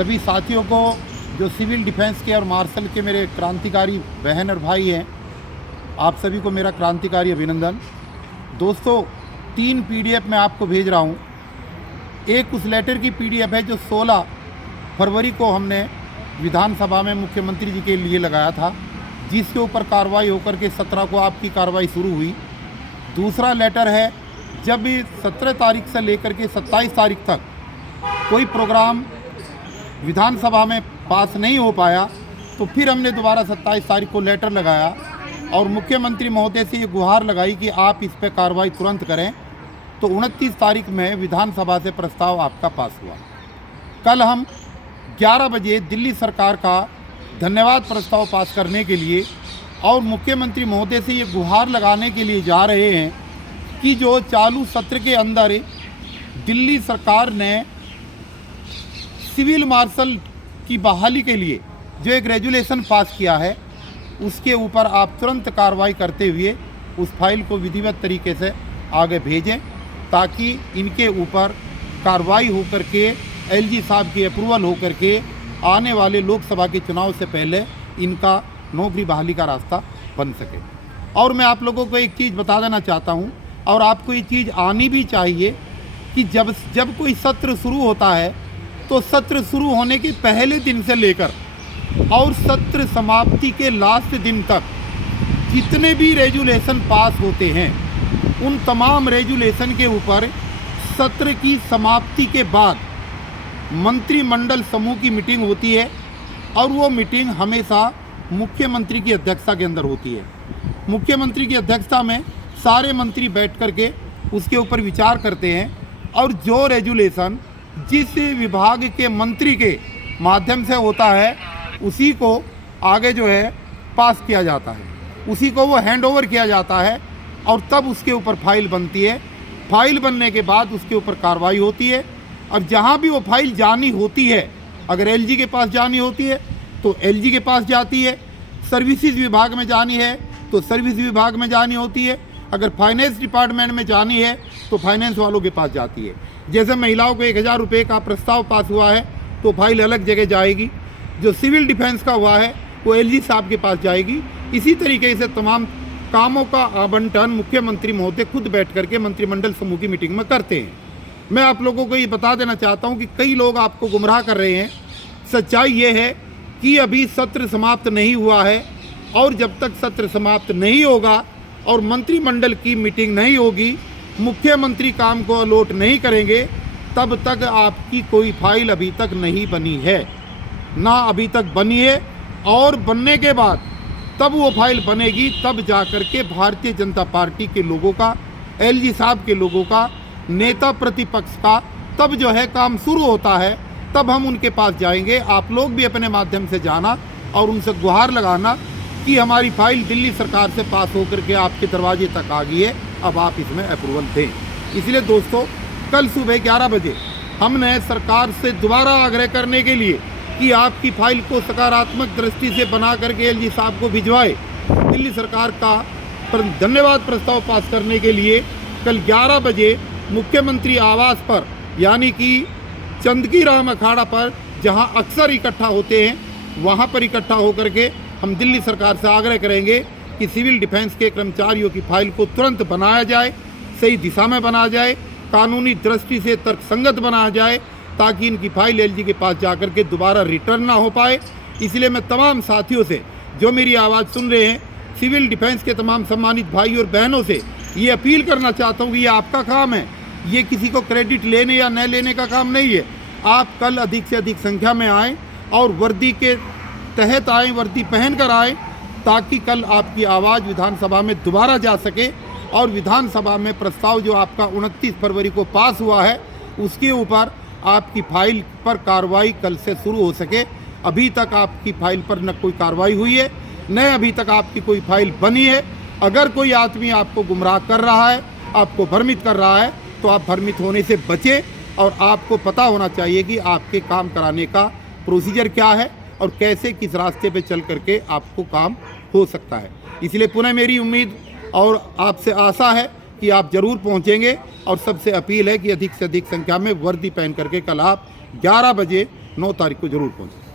सभी साथियों को, जो सिविल डिफेंस के और मार्शल के मेरे क्रांतिकारी बहन और भाई हैं, आप सभी को मेरा क्रांतिकारी अभिनंदन। दोस्तों, 3 PDF मैं आपको भेज रहा हूँ। एक उस लेटर की PDF है जो 16 फरवरी को हमने विधानसभा में मुख्यमंत्री जी के लिए लगाया था, जिसके ऊपर कार्रवाई होकर के 17 को आपकी कार्रवाई शुरू हुई। दूसरा लेटर है, जब 17 तारीख से लेकर के 27 तारीख तक कोई प्रोग्राम विधानसभा में पास नहीं हो पाया, तो फिर हमने दोबारा 27 तारीख को लेटर लगाया और मुख्यमंत्री महोदय से ये गुहार लगाई कि आप इस पर कार्रवाई तुरंत करें। तो 29 तारीख में विधानसभा से प्रस्ताव आपका पास हुआ। कल हम 11 बजे दिल्ली सरकार का धन्यवाद प्रस्ताव पास करने के लिए और मुख्यमंत्री महोदय से ये गुहार लगाने के लिए जा रहे हैं कि जो चालू सत्र के अंदर दिल्ली सरकार ने सिविल मार्शल की बहाली के लिए जो एक रेजुलेशन पास किया है, उसके ऊपर आप तुरंत कार्रवाई करते हुए उस फाइल को विधिवत तरीके से आगे भेजें, ताकि इनके ऊपर कार्रवाई होकर के LG साहब की अप्रूवल होकर के आने वाले लोकसभा के चुनाव से पहले इनका नौकरी बहाली का रास्ता बन सके। और मैं आप लोगों को एक चीज़ बता देना चाहता हूं, और आपको ये चीज़ आनी भी चाहिए कि जब कोई सत्र शुरू होता है तो सत्र शुरू होने के पहले दिन से लेकर और सत्र समाप्ति के लास्ट दिन तक जितने भी रेजुलेशन पास होते हैं, उन तमाम रेजुलेशन के ऊपर सत्र की समाप्ति के बाद मंत्रिमंडल समूह की मीटिंग होती है, और वो मीटिंग हमेशा मुख्यमंत्री की अध्यक्षता के अंदर होती है। मुख्यमंत्री की अध्यक्षता में सारे मंत्री बैठ करके उसके ऊपर विचार करते हैं, और जो रेजुलेशन जिस विभाग के मंत्री के माध्यम से होता है, उसी को आगे जो है पास किया जाता है, उसी को वो हैंड ओवर किया जाता है, और तब उसके ऊपर फाइल बनती है। फाइल बनने के बाद उसके ऊपर कार्रवाई होती है, और जहाँ भी वो फाइल जानी होती है, अगर LG के पास जानी होती है तो LG के पास जाती है, सर्विसेज विभाग में जानी है तो सर्विस विभाग में जानी होती है, अगर फाइनेंस डिपार्टमेंट में जानी है तो फाइनेंस वालों के पास जाती है। जैसे महिलाओं को 1000 रुपये का प्रस्ताव पास हुआ है तो फाइल अलग जगह जाएगी, जो सिविल डिफेंस का हुआ है वो LG साहब के पास जाएगी। इसी तरीके से तमाम कामों का आवंटन मुख्यमंत्री महोदय खुद बैठ करके मंत्रिमंडल समूह की मीटिंग में करते हैं। मैं आप लोगों को ये बता देना चाहता हूँ कि कई लोग आपको गुमराह कर रहे हैं। सच्चाई ये है कि अभी सत्र समाप्त नहीं हुआ है, और जब तक सत्र समाप्त नहीं होगा और मंत्रिमंडल की मीटिंग नहीं होगी, मुख्यमंत्री काम को अलॉट नहीं करेंगे, तब तक आपकी कोई फाइल अभी तक नहीं बनी है, ना अभी तक बनी है। और बनने के बाद तब वो फाइल बनेगी, तब जा कर के भारतीय जनता पार्टी के लोगों का, LG साहब के लोगों का, नेता प्रतिपक्ष का तब जो है काम शुरू होता है, तब हम उनके पास जाएंगे। आप लोग भी अपने माध्यम से जाना और उनसे गुहार लगाना कि हमारी फाइल दिल्ली सरकार से पास होकर के आपके दरवाजे तक आ गई है, अब आप इसमें अप्रूवल दें। इसलिए दोस्तों, कल सुबह 11 बजे हमने सरकार से दोबारा आग्रह करने के लिए कि आपकी फाइल को सकारात्मक दृष्टि से बना करके LG साहब को भिजवाए, दिल्ली सरकार का धन्यवाद प्रस्ताव पास करने के लिए कल 11 बजे मुख्यमंत्री आवास पर, यानी कि चंदकी राम अखाड़ा पर जहां अक्सर इकट्ठा होते हैं, वहां पर इकट्ठा होकर के हम दिल्ली सरकार से आग्रह करेंगे कि सिविल डिफेंस के कर्मचारियों की फाइल को तुरंत बनाया जाए, सही दिशा में बनाया जाए, कानूनी दृष्टि से तर्कसंगत बनाया जाए, ताकि इनकी फाइल LG के पास जाकर के दोबारा रिटर्न ना हो पाए। इसलिए मैं तमाम साथियों से जो मेरी आवाज़ सुन रहे हैं, सिविल डिफेंस के तमाम सम्मानित भाई और बहनों से ये अपील करना चाहता हूँ कि ये आपका काम है, ये किसी को क्रेडिट लेने या न लेने का काम नहीं है। आप कल अधिक से अधिक संख्या में आएँ और वर्दी के तहत आएँ, वर्दी पहन कर आएँ, ताकि कल आपकी आवाज़ विधानसभा में दोबारा जा सके, और विधानसभा में प्रस्ताव जो आपका 29 फरवरी को पास हुआ है, उसके ऊपर आपकी फाइल पर कार्रवाई कल से शुरू हो सके। अभी तक आपकी फाइल पर न कोई कार्रवाई हुई है, न अभी तक आपकी कोई फाइल बनी है। अगर कोई आदमी आपको गुमराह कर रहा है, आपको भ्रमित कर रहा है, तो आप भ्रमित होने से बचें, और आपको पता होना चाहिए कि आपके काम कराने का प्रोसीजर क्या है और कैसे किस रास्ते पे चल करके आपको काम हो सकता है। इसलिए पुनः मेरी उम्मीद और आपसे आशा है कि आप ज़रूर पहुंचेंगे, और सबसे अपील है कि अधिक से अधिक संख्या में वर्दी पहन करके कल आप 11 बजे 9 तारीख को ज़रूर पहुँचें।